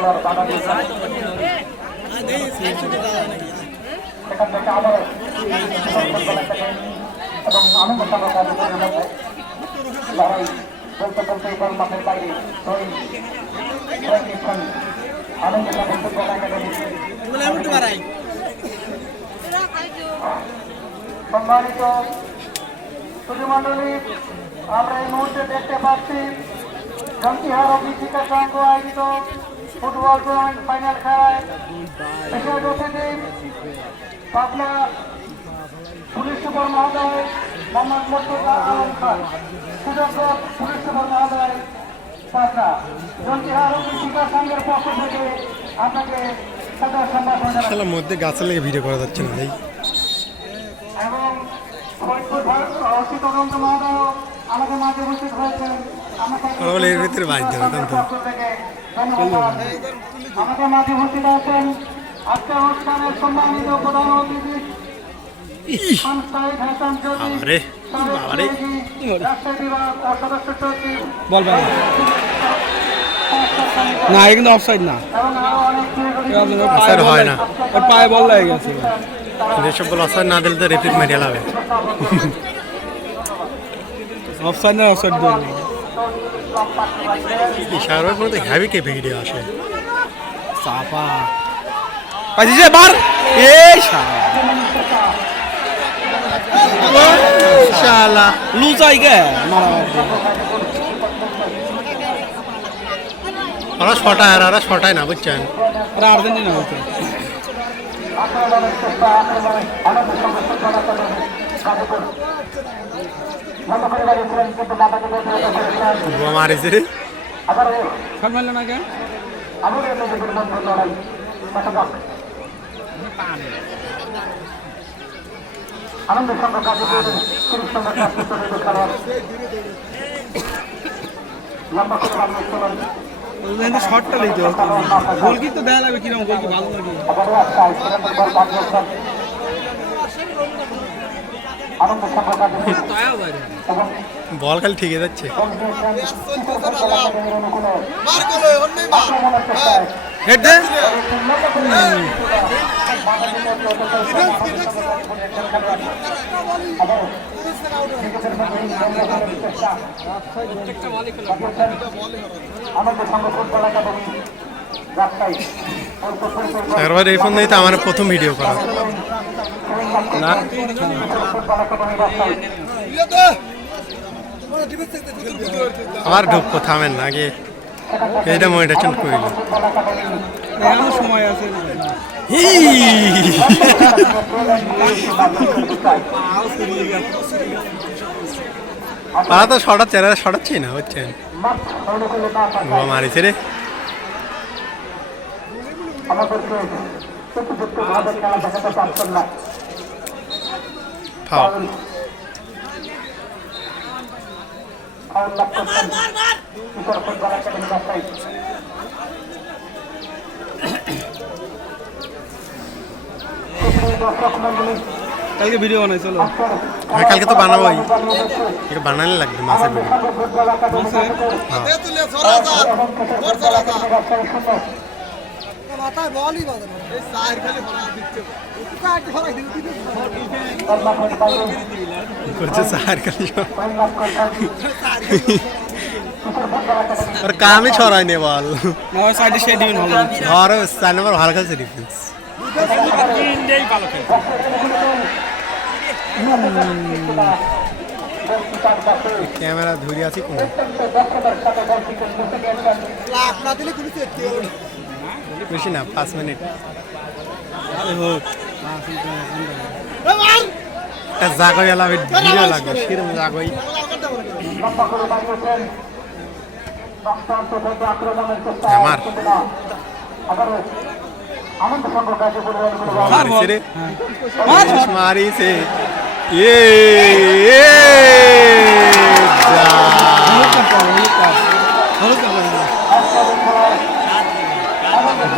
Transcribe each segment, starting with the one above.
খেলার বাধা দিয়েছেন সেখান থেকে আবার এবং আনন্দ সঙ্গে কার্যকরের মধ্যে লড়াই বলতে বলতে বল মাঠের বাইরে সঙ্গে ফুটবল একাডেমি। সম্মানিত সুধীমণ্ডলী, আমরা এই মুহূর্তে দেখতে পাচ্ছি জঙ্কিহার অভিষিকা সংঘ আয়োজিত ফুটবল টুর্নামেন্ট ফাইনাল খেলায় বিশেষ অতিথি পাবনা পুলিশ সুপার মহোদয় মোহাম্মদ মোর্তুজা আলম খান। সুযোগ্য পুলিশ সুপার মহোদয় পাবনা। জঙ্কিহার অভিষিকা সংঘের পক্ষ থেকে আপনাকে খেলার মধ্যে গাছের লেগে ভিডিও করা যাচ্ছে না ভাই এবং ফরিদপুর নন্দ মহোদয় বলে এর ভিতরে বাইর দেবে, তো? আমাদের মাঝে উপস্থিত আছেন আজকে অনুষ্ঠানের সম্মানিত প্রধান অতিথি না। না কিন্তু অফসাইড না। হয় না। ওর পায়ে বল লেগে গেছে। যেসব বল অসার না দিলে তো রেপিট মেরে লাবে অফসাইড না অফসাইড দিয়ে ইশারের মধ্যে হ্যাভি কে ভিডিও আসে? চাপা। পাইছি যে বার এই শালা। শালা। লুচাই গে। ওরা ছটায় আর ওরা ছটায় না বুঝছেন? ওরা আর্জেন্টিনা হচ্ছে আক্রমণের চেষ্টা মারিছে রে শট মারলো না কে আবার নিজেদের মধ্যে লড়াই পাশাপাশ আনন্দের সঙ্গে গাজীপুর তিরিশ সঙ্গে কাজটি করে খেলার লম্বা করে শটটা লইতে হতো গোল কি তো দেয়া লাগবে কীরকম গোল কি ভালো বল খালি ঠিকই যাচ্ছে। এই ফোন তো আমার প্রথম ভিডিও করা। না আবার ঢুকবো থামেন না আগে এইটা মনিটেশন করিল সময় আছে ওরা তো চেহারা শটাচ্ছি না থাকায় বোমা মারিছে রে। আমাদেরকে উপযুক্ত ভাবে খেলা দেখাতে পারছেন না। মণ্ডলী, কালকে ভিডিও বানাই চলো। হ্যাঁ কালকে তো বানাবোই এটা বানালে লাগবে মাছের ভিডিও শূন্য কর্মাফল বাইরে করছে স্যার খালি। ওর কামই ছড়ায় নে বল। না সাইডে সেই দিবেন ভালো আর চার নম্বর ভালো খেলছে ডিফেন্স ক্যামেরা ধরে আছি কোন? বেশি না, পাঁচ মিনিট। জাগই এলা ভিডিও লাগবে সেরকম জাগই মারিছে মারিছে। ইয়ে এ যা। গোল হয়ে গেল সুপ্রিয় আজকের prize money final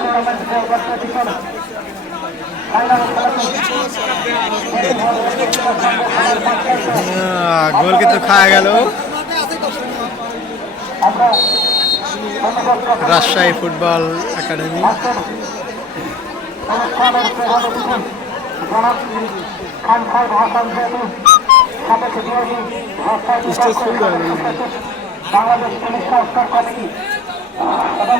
tournament competition final goal কিন্তু খাওয়া গেল। Rajshahi football academy. Bangladesh police সংস্কার কমিটি এবং